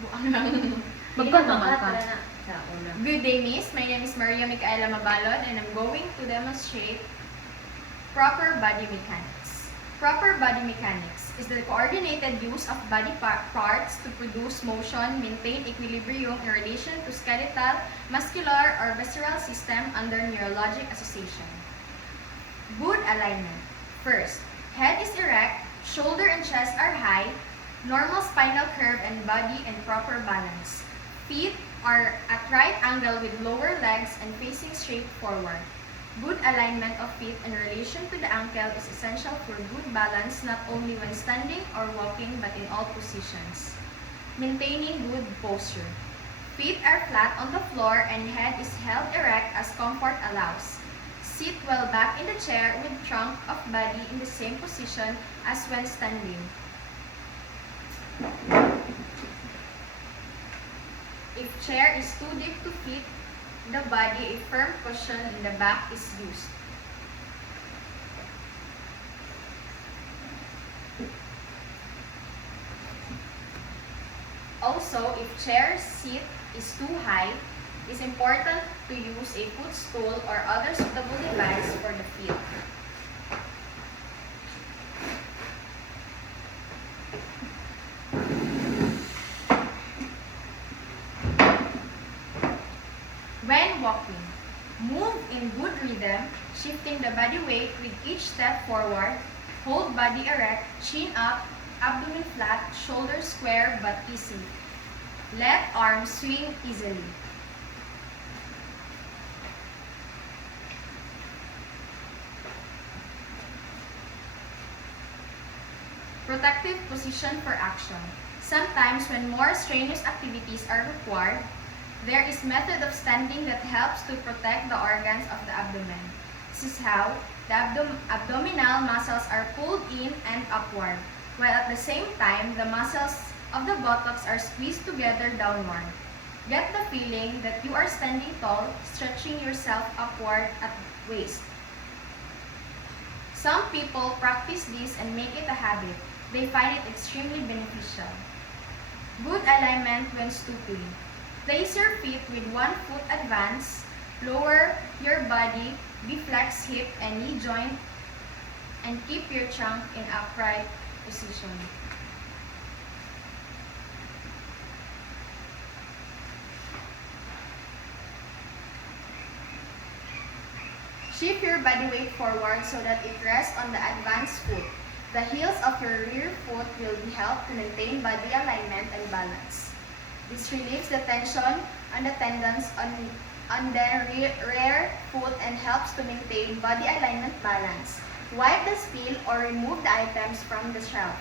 Magkano naman ka? Good day, Miss. My name is Maria Micaela Mabalon, and I'm going to demonstrate proper body mechanics. Proper body mechanics is the coordinated use of body parts to produce motion, maintain equilibrium in relation to skeletal, muscular, or visceral system under neurologic association. Good alignment. First, head is erect, shoulder and chest are high, normal spinal curve and body and proper balance. Feet are at right angle with lower legs and facing straight forward. Good alignment of feet in relation to the ankle is essential for good balance not only when standing or walking but in all positions. Maintaining good posture. Feet are flat on the floor and head is held erect as comfort allows. Sit well back in the chair with trunk of body in the same position as when standing. If chair is too deep to fit the body, a firm cushion in the back is used. Also, if chair seat is too high, it is important to use a footstool or other suitable device for the feet. When walking, move in good rhythm, shifting the body weight with each step forward. Hold body erect, chin up, abdomen flat, shoulders square but easy. Let arms swing easily. Protective position for action. Sometimes when more strenuous activities are required, there is method of standing that helps to protect the organs of the abdomen. This is how the abdominal muscles are pulled in and upward, while at the same time, the muscles of the buttocks are squeezed together downward. Get the feeling that you are standing tall, stretching yourself upward at waist. Some people practice this and make it a habit. They find it extremely beneficial. Good alignment when stooping. Place your feet with one foot advanced, lower your body, deflex hip and knee joint, and keep your trunk in upright position. Shift your body weight forward so that it rests on the advanced foot. The heels of your rear foot will be helped to maintain body alignment and balance. This relieves the tension on the tendons on the rear foot and helps to maintain body alignment balance. Wipe the spill or remove the items from the shelf.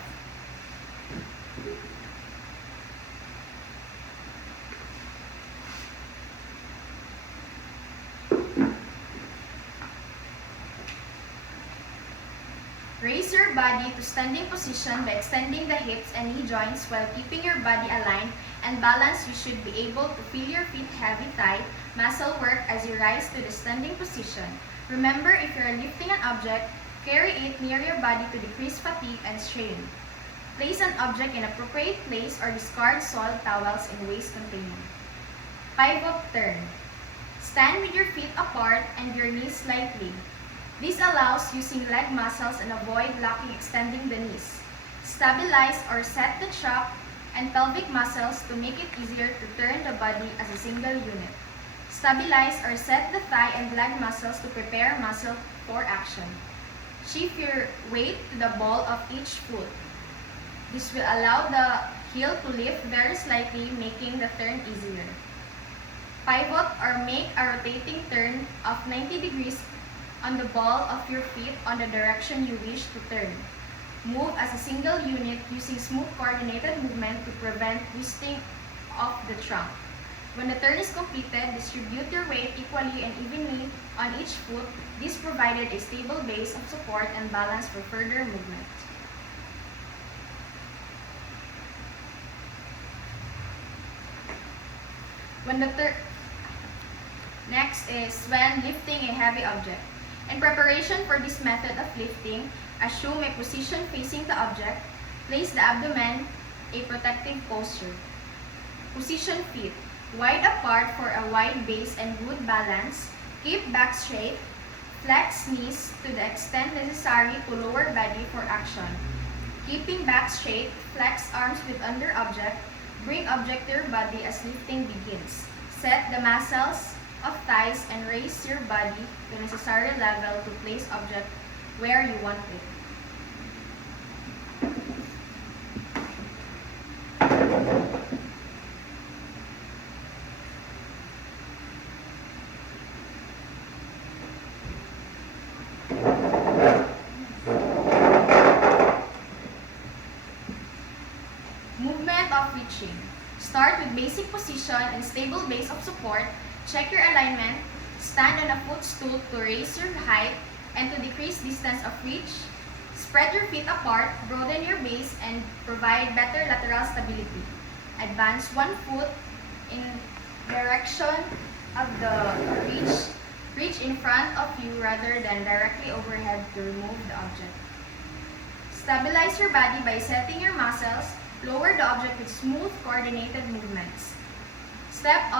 Raise your body to standing position by extending the hips and knee joints while keeping your body aligned and balanced. You should be able to feel your feet heavy thigh muscle work as you rise to the standing position. Remember, if you are lifting an object, carry it near your body to decrease fatigue and strain. Place an object in appropriate place or discard soiled towels in waste container. Pivot turn. Stand with your feet apart and your knees slightly. This allows using leg muscles and avoid locking extending the knees. Stabilize or set the trap and pelvic muscles to make it easier to turn the body as a single unit. Stabilize or set the thigh and leg muscles to prepare muscle for action. Shift your weight to the ball of each foot. This will allow the heel to lift very slightly, making the turn easier. Pivot or make a rotating turn of 90 degrees on the ball of your feet on the direction you wish to turn. Move as a single unit using smooth coordinated movement to prevent twisting of the trunk. When the turn is completed, distribute your weight equally and evenly on each foot. This provided a stable base of support and balance for further movement. Next is when lifting a heavy object. In preparation for this method of lifting, assume a position facing the object. Place the abdomen, a protective posture. Position feet wide apart for a wide base and good balance. Keep back straight. Flex knees to the extent necessary to lower body for action. Keeping back straight, flex arms with under object. Bring object to your body as lifting begins. Set the muscles of thighs and raise your body to necessary level to place object where you want it. Movement of reaching. Start with basic position and stable base of support. Check your alignment. Stand on a footstool to raise your height and to decrease distance of reach. Spread your feet apart, broaden your base, and provide better lateral stability. Advance one foot in direction of the reach. Reach in front of you rather than directly overhead to remove the object. Stabilize your body by setting your muscles. Lower the object with smooth, coordinated movements. Step